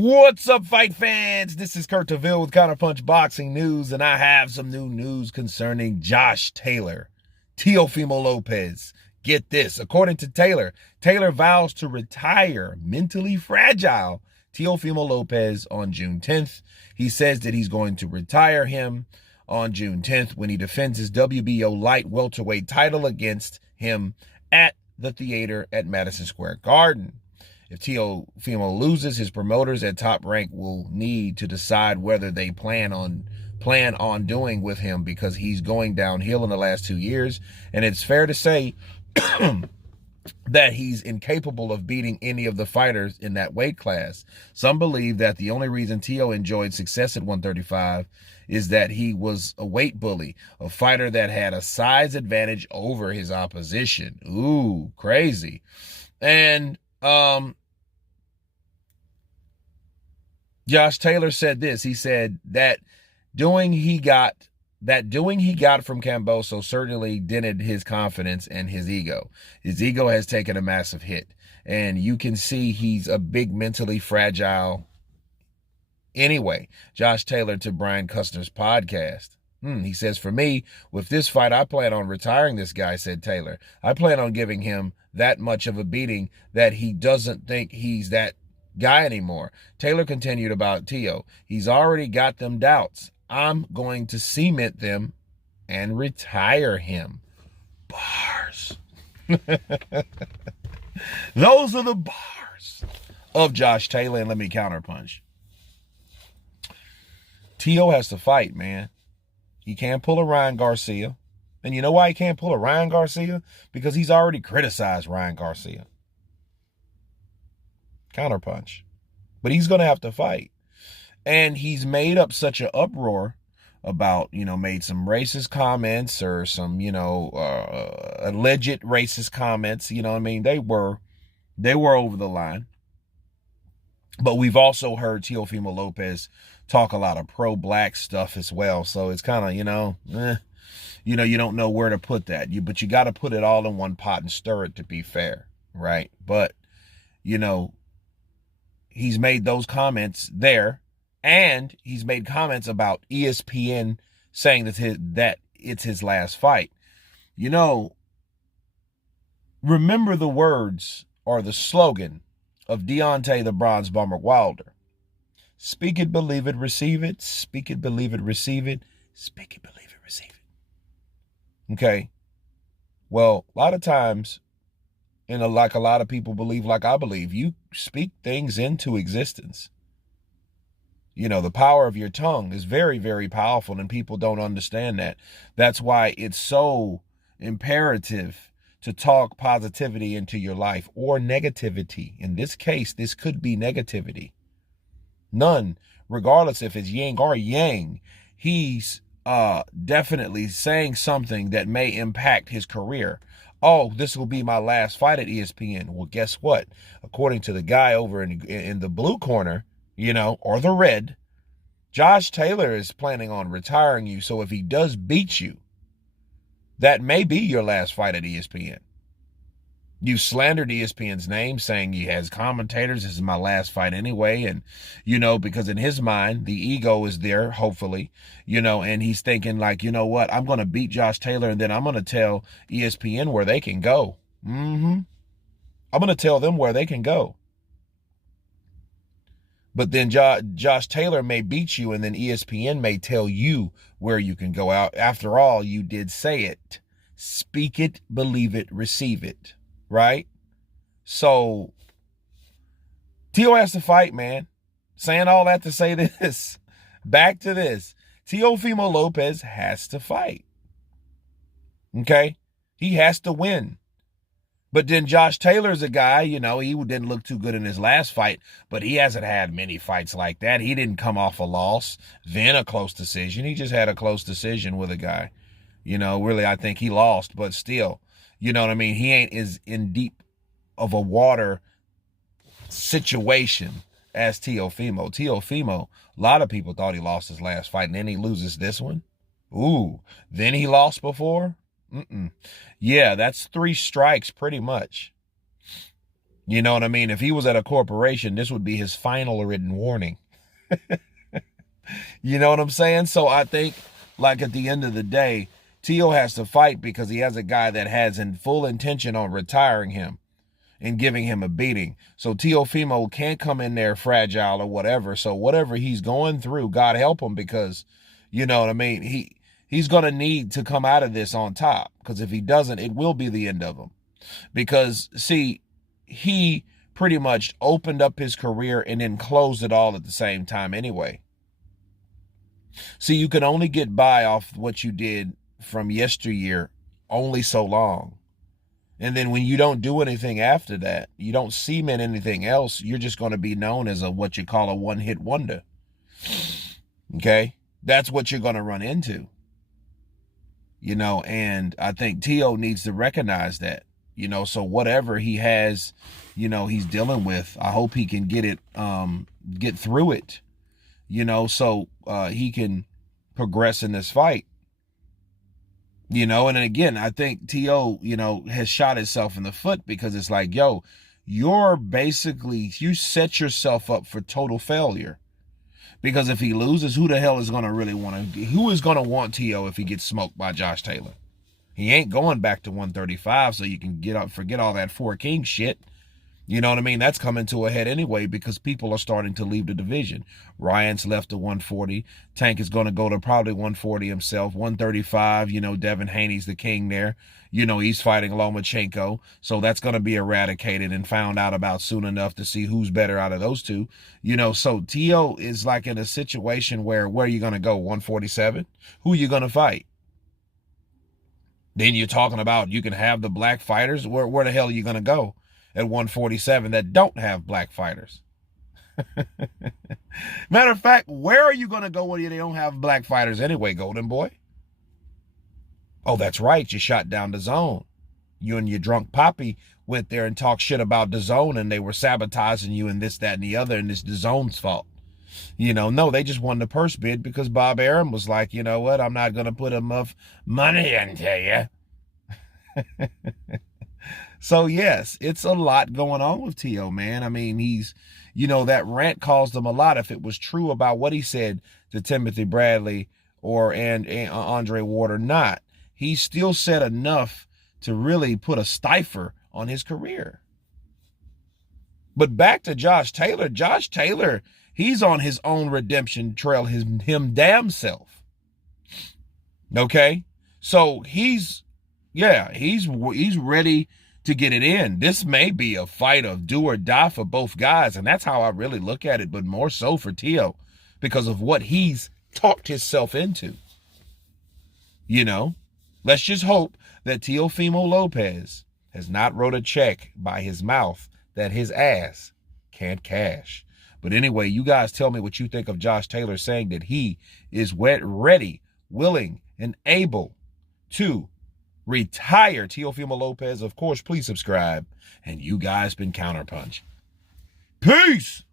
What's up, fight fans? This is Kurt DeVille with Counterpunch Boxing News, and I have some new news concerning Josh Taylor, Teofimo Lopez. Get this. According to Taylor, Taylor vows to retire mentally fragile Teofimo Lopez on June 10th. He says that he's going to retire him on June 10th when he defends his WBO light welterweight title against him at the theater at Madison Square Garden. If Teofimo loses, his promoters at Top Rank will need to decide whether they plan on doing with him, because he's going downhill in the last 2 years, and it's fair to say that he's incapable of beating any of the fighters in that weight class. Some believe that the only reason Teo enjoyed success at 135 is that he was a weight bully, a fighter that had a size advantage over his opposition. Ooh, crazy. And Josh Taylor said this. He said that doing he got from Camboso certainly dented his confidence and his ego. His ego has taken a massive hit, and you can see he's a big mentally fragile. Anyway, Josh Taylor to Brian Custner's podcast. He says, "For me, with this fight, I plan on retiring this guy," said Taylor. "I plan on giving him that much of a beating that he doesn't think he's that guy anymore." Taylor continued about Teo. "He's already got them doubts. I'm going to cement them and retire him." Bars. Those are the bars of Josh Taylor, and let me counterpunch. Teo has to fight, man. He can't pull a Ryan Garcia. And you know why he can't pull a Ryan Garcia? Because he's already criticized Ryan Garcia. Counterpunch. But he's going to have to fight. And he's made up such an uproar about, made some racist comments or some, alleged racist comments. You know what I mean? They were over the line. But we've also heard Teofimo Lopez talk a lot of pro-black stuff as well. So it's kind of, you don't know where to put that. But you got to put it all in one pot and stir it, to be fair, right? But, he's made those comments there, and he's made comments about ESPN saying that it's his last fight. Remember the words or the slogan of Deontay the Bronze Bomber Wilder. Speak it, believe it, receive it. Speak it, believe it, receive it. Speak it, believe it, receive it. Okay. Well, a lot of times, like a lot of people believe, like I believe, you speak things into existence. The power of your tongue is very, very powerful, and people don't understand that. That's why it's so imperative to talk positivity into your life, or negativity. In this case, this could be negativity. None, regardless if it's yin or yang. He's definitely saying something that may impact his career. Oh, this will be my last fight at ESPN. Well, guess what? According to the guy over in the blue corner, or the red, Josh Taylor is planning on retiring you. So if he does beat you, that may be your last fight at ESPN. You slandered ESPN's name, saying he has commentators. This is my last fight anyway. And, because in his mind, the ego is there, hopefully, and he's thinking like, you know what? I'm going to beat Josh Taylor, and then I'm going to tell ESPN where they can go. I'm going to tell them where they can go. But then Josh Taylor may beat you, and then ESPN may tell you where you can go out. After all, you did say it. Speak it, believe it, receive it. Right? So, Teo has to fight, man. Saying all that to say this. Back to this. Teofimo Lopez has to fight. Okay? He has to win. But then Josh Taylor's a guy, he didn't look too good in his last fight, but he hasn't had many fights like that. He didn't come off a loss, then a close decision. He just had a close decision with a guy. Really, I think he lost, but still, you know what I mean? He ain't as in deep of a water situation as Teofimo. Teofimo, a lot of people thought he lost his last fight, and then he loses this one. Ooh, then he lost before? Yeah, that's 3 strikes pretty much. You know what I mean? If he was at a corporation, this would be his final written warning. You know what I'm saying? So I think, like, at the end of the day, Tio has to fight because he has a guy that has in full intention on retiring him and giving him a beating. So Teofimo can't come in there fragile or whatever. So whatever he's going through, God help him, because, you know what I mean? He's going to need to come out of this on top, because if he doesn't, it will be the end of him. Because, see, he pretty much opened up his career and then closed it all at the same time anyway. See, you can only get by off what you did from yesteryear only so long. And then when you don't do anything after that, you don't cement anything else, you're just going to be known as a what you call a one-hit wonder. Okay? That's what you're going to run into. You know, and I think Tio needs to recognize that. You know, so whatever he has, you know, he's dealing with, I hope he can get through it, you know, so he can progress in this fight. You know, and again, I think T.O., you know, has shot himself in the foot, because it's like, yo, you set yourself up for total failure. Because if he loses, who the hell is going to really who is going to want T.O. if he gets smoked by Josh Taylor? He ain't going back to 135, so you can forget all that Four Kings shit. You know what I mean? That's coming to a head anyway, because people are starting to leave the division. Ryan's left to 140. Tank is going to go to probably 140 himself. 135, you know, Devin Haney's the king there. You know, he's fighting Lomachenko. So that's going to be eradicated and found out about soon enough to see who's better out of those two. You know, so T.O. is like in a situation where are you going to go? 147? Who are you going to fight? Then you're talking about you can have the black fighters. Where the hell are you going to go at 147 that don't have black fighters? Matter of fact, where are you going to go when they don't have black fighters anyway, Golden Boy? Oh, that's right. You shot down the zone. You and your drunk poppy went there and talked shit about the zone, and they were sabotaging you and this, that, and the other, and it's the zone's fault. You know, no, they just won the purse bid because Bob Arum was like, you know what, I'm not going to put enough money into you. So, yes, it's a lot going on with T.O., man. I mean, he's, you know, that rant caused him a lot. If it was true about what he said to Timothy Bradley and Andre Ward or not, he still said enough to really put a stiffer on his career. But back to Josh Taylor. Josh Taylor, he's on his own redemption trail, him damn self. Okay? So he's ready to get it in. This may be a fight of do or die for both guys, and that's how I really look at it, but more so for Tio because of what he's talked himself into. You know? Let's just hope that Teofimo Lopez has not wrote a check by his mouth that his ass can't cash. But anyway, you guys tell me what you think of Josh Taylor saying that he is ready, willing, and able to retire Teofimo Lopez. Of course, please subscribe. And you guys been Counterpunch. Peace!